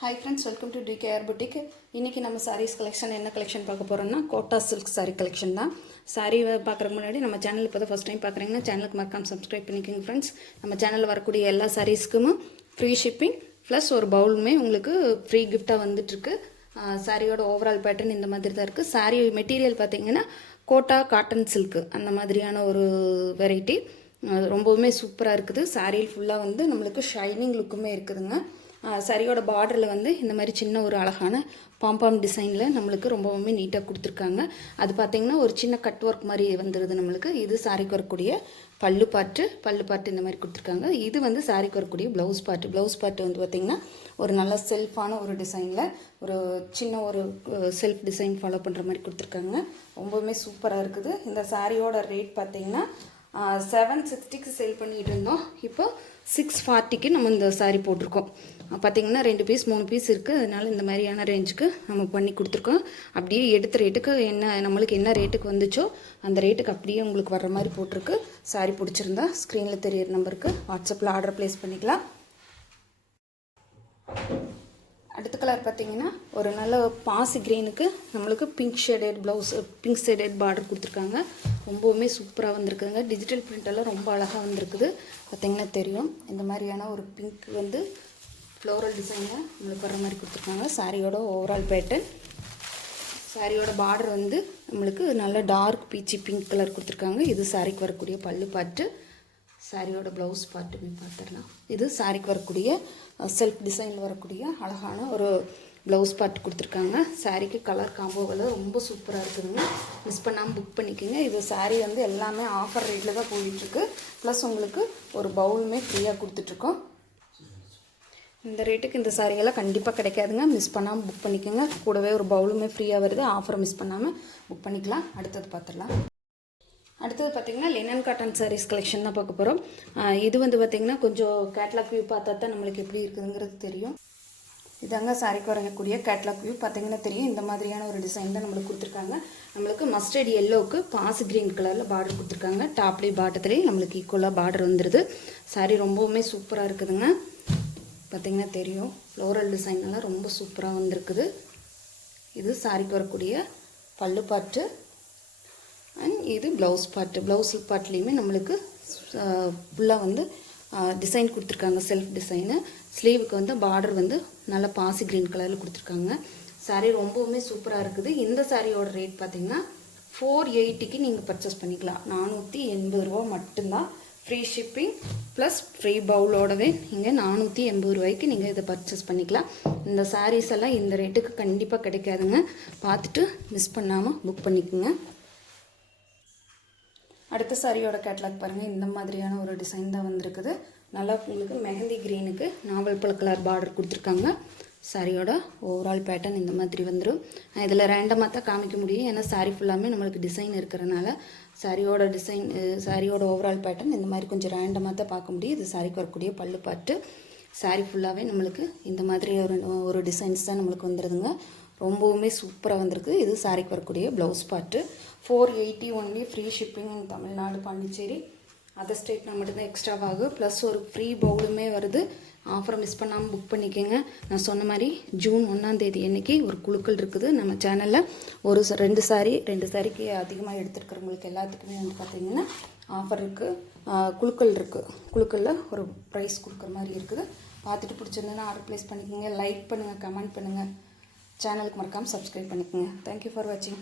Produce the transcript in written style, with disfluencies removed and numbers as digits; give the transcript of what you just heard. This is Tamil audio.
Hi friends, welcome to DKR Boutique. இன்றைக்கி நம்ம சாரீஸ் கலெக்ஷன் என்ன கலெக்ஷன் பார்க்க போகிறோம்னா கோட்டா சில்க் சாரீ கலெக்ஷன் தான். சாரீ பார்க்குறதுக்கு முன்னாடி நம்ம சேனல் இப்போ தான் ஃபஸ்ட் டைம் பார்க்குறீங்கன்னா சேனலுக்கு மறக்காம சப்ஸ்கிரைப் பண்ணிக்கோங்க ஃப்ரெண்ட்ஸ். நம்ம சேனலில் வரக்கூடிய எல்லா சாரீஸ்க்கும் ஃப்ரீ ஷிப்பிங் ப்ளஸ் ஒரு பவுலுமே உங்களுக்கு ஃப்ரீ கிஃப்டாக வந்துட்டுருக்கு. சாரியோட ஓவரால் பேட்டர்ன் இந்த மாதிரி தான் இருக்குது. சாரீ மெட்டீரியல் பார்த்திங்கன்னா கோட்டா காட்டன் சில்க்கு அந்த மாதிரியான ஒரு வெரைட்டி ரொம்பவுமே சூப்பராக இருக்குது. சாரியில் ஃபுல்லாக வந்து நம்மளுக்கு ஷைனிங் லுக்குமே இருக்குதுங்க. சாரியோட பார்டரில் வந்து இந்த மாதிரி சின்ன ஒரு அழகான பாம்பாம் டிசைனில் நம்மளுக்கு ரொம்பவுமே நீட்டாக கொடுத்துருக்காங்க. அது பார்த்திங்கன்னா ஒரு சின்ன கட் ஒர்க் மாதிரி வந்துடுது நம்மளுக்கு. இது சாரிக்கு வரக்கூடிய பல்லு பாட்டு இந்த மாதிரி கொடுத்துருக்காங்க. இது வந்து சாரிக்கு வரக்கூடிய ப்ளவுஸ் பாட்டு வந்து பார்த்திங்கன்னா ஒரு நல்ல செல்ஃபான ஒரு டிசைனில் ஒரு சின்ன ஒரு செல்ஃப் டிசைன் ஃபாலோ பண்ணுற மாதிரி கொடுத்துருக்காங்க. ரொம்பவுமே சூப்பராக இருக்குது. இந்த சாரியோட ரேட் பார்த்திங்கன்னா 760க்கு சேல் பண்ணிகிட்டு இருந்தோம். இப்போ 640க்கு நம்ம இந்த சாரீ போட்டிருக்கோம். பார்த்திங்கன்னா 2 பீஸ் 3 பீஸ் இருக்குது. அதனால் இந்த மாதிரியான ரேஞ்சுக்கு நம்ம பண்ணி கொடுத்துருக்கோம். அப்படியே எடுத்த ரேட்டுக்கு நம்மளுக்கு என்ன ரேட்டுக்கு வந்துச்சோ அந்த ரேட்டுக்கு அப்படியே உங்களுக்கு வர்ற மாதிரி போட்டிருக்கு. சாரீ பிடிச்சிருந்தா ஸ்க்ரீனில் தெரியிற நம்பருக்கு வாட்ஸ்அப்பில் ஆர்டர் ப்ளேஸ் பண்ணிக்கலாம். அடுத்த கலர் பார்த்திங்கன்னா ஒரு நல்ல பாசி க்ரீனுக்கு நம்மளுக்கு pink shaded blouse, pink shaded border கொடுத்துருக்காங்க. ரொம்பவுமே சூப்பராக வந்திருக்குதுங்க. டிஜிட்டல் பிரிண்டெல்லாம் ரொம்ப அழகாக வந்திருக்குது. பார்த்திங்கன்னா தெரியும். இந்த மாதிரியான ஒரு பிங்க் வந்து ஃப்ளோரல் டிசைனில் நம்மளுக்கு வர மாதிரி கொடுத்துருக்காங்க. சாரியோட ஓவரால் பேட்டர்ன், சாரியோட பார்டர் வந்து நம்மளுக்கு நல்ல டார்க் பீச்சி பிங்க் கலர் கொடுத்துருக்காங்க. இது சாரிக்கு வரக்கூடிய பல்லு பாட்டு, சாரியோட ப்ளவுஸ் பார்ட்டுமே பார்த்துடலாம். இது சாரிக்கு வரக்கூடிய செல்ஃப் டிசைனில் வரக்கூடிய அழகான ஒரு ப்ளவுஸ் பார்ட் கொடுத்துருக்காங்க. சாரிக்கு கலர் காம்போவில் ரொம்ப சூப்பராக இருக்குதுங்க. மிஸ் பண்ணாமல் புக் பண்ணிக்கோங்க. இது சாரீ வந்து எல்லாமே ஆஃபர் ரேட்டில் தான் போயிட்டுருக்கு. ப்ளஸ் உங்களுக்கு ஒரு பவுலுமே ஃப்ரீயாக கொடுத்துட்ருக்கோம். இந்த ரேட்டுக்கு இந்த சாரீயெல்லாம் கண்டிப்பாக கிடைக்காதுங்க. மிஸ் பண்ணாமல் புக் பண்ணிக்கோங்க. கூடவே ஒரு பவுலுமே ஃப்ரீயாக வருது. ஆஃபரை மிஸ் பண்ணாமல் புக் பண்ணிக்கலாம். அடுத்தது பார்த்துடலாம். அடுத்தது பார்த்திங்கன்னா லினன் காட்டன் சாரீஸ் கலெக்ஷன் தான் பார்க்க போகிறோம். இது வந்து பார்த்திங்கன்னா கொஞ்சம் கேட்லாக் வியூ பார்த்தா தான் நம்மளுக்கு எப்படி இருக்குதுங்கிறது தெரியும். இதாங்க சாரிக்கு வரக்கூடிய கேட்லாக் வியூ. பார்த்திங்கன்னா தெரியும். இந்த மாதிரியான ஒரு டிசைன் தான் நம்மளுக்கு கொடுத்துருக்காங்க. நம்மளுக்கு மஸ்டர்ட் எல்லோவுக்கு பாசி க்ரீன் கலரில் பார்டர் கொடுத்துருக்காங்க. டாப்லேயும் பாட்டத்துலேயும் நம்மளுக்கு ஈக்குவலாக பார்டர் வந்துடுது. சாரீ ரொம்பவுமே சூப்பராக இருக்குதுங்க. பார்த்திங்கன்னா தெரியும். ஃப்ளோரல் டிசைனெல்லாம் ரொம்ப சூப்பராக வந்திருக்குது. இது சாரிக்கு வரக்கூடிய பல்லு பாட்டு அண்ட் இது ப்ளவுஸ் பார்ட்லேயுமே நம்மளுக்கு ஃபுல்லாக வந்து டிசைன் கொடுத்துருக்காங்க. Self design. ஸ்லீவுக்கு வந்து பார்டர் வந்து நல்லா பாசி க்ரீன் கலரில் கொடுத்துருக்காங்க. சாரீ ரொம்பவுமே சூப்பராக இருக்குது. இந்த சாரியோட ரேட் பார்த்திங்கன்னா 480க்கு நீங்கள் பர்ச்சேஸ் பண்ணிக்கலாம். 480 ரூபா மட்டும்தான். ஃப்ரீ ஷிப்பிங் ப்ளஸ் ஃப்ரீ பவுலோடவே நீங்கள் 480 ரூபாய்க்கு நீங்கள் இதை பர்ச்சேஸ் பண்ணிக்கலாம். இந்த சாரீஸ் எல்லாம் இந்த ரேட்டுக்கு கண்டிப்பாக கிடைக்காதுங்க. பார்த்துட்டு மிஸ் பண்ணாமல் புக் பண்ணிக்கோங்க. அடுத்த சாரியோட கேட்லாக் பாருங்கள். இந்த மாதிரியான ஒரு டிசைன் தான் வந்திருக்குது. நல்லா உங்களுக்கு மெஹந்தி க்ரீனுக்கு நாவல் பழ கலர் பார்டர் கொடுத்துருக்காங்க. சாரியோட ஓவரால் பேட்டர்ன் இந்த மாதிரி வந்துடும். இதில் ரேண்டமாக தான் காமிக்க முடியும். ஏன்னா சாரீ ஃபுல்லாமே நம்மளுக்கு டிசைன் இருக்கிறனால சாரியோட ஓவரால் பேட்டர்ன் இந்த மாதிரி கொஞ்சம் ரேண்டமாக தான் பார்க்க முடியும். இது சாரிக்கு வரக்கூடிய பல்லு பாட்டு. சாரீ ஃபுல்லாகவே நம்மளுக்கு இந்த மாதிரி ஒரு டிசைன்ஸ் தான் நம்மளுக்கு வந்துடுதுங்க. ரொம்பவுமே சூப்பராக வந்திருக்கு. இது சாரிக்கு வரக்கூடிய blouse part. 480 only. Free shipping in Tamil Nadu, Pondicherry, other ஸ்டேட்னா மட்டும்தான் எக்ஸ்ட்ராவாகும். ப்ளஸ் ஒரு ஃப்ரீ பவுலுமே வருது. ஆஃபரை மிஸ் பண்ணாமல் புக் பண்ணிக்கோங்க. நான் சொன்ன மாதிரி ஜூன் 1ஆம் தேதி அன்றைக்கி ஒரு குழுக்கள் இருக்குது நம்ம சேனலில். ஒரு 2 சாரிக்கு அதிகமாக எடுத்துருக்கிறவங்களுக்கு எல்லாத்துக்குமே வந்து பார்த்திங்கன்னா ஆஃபர் இருக்குது. குழுக்கள் இருக்குது. குழுக்களில் ஒரு ப்ரைஸ் கொடுக்குற மாதிரி இருக்குது. பார்த்துட்டு பிடிச்சிருந்ததுன்னா ஆர்டர் ப்ளேஸ் பண்ணிக்கோங்க. லைக் பண்ணுங்கள், கமெண்ட் பண்ணுங்கள். சேனலுக்கு மறக்காமல் சப்ஸ்கிரைப் பண்ணிக்கோங்க. தேங்க்யூ ஃபார் வாட்சிங்.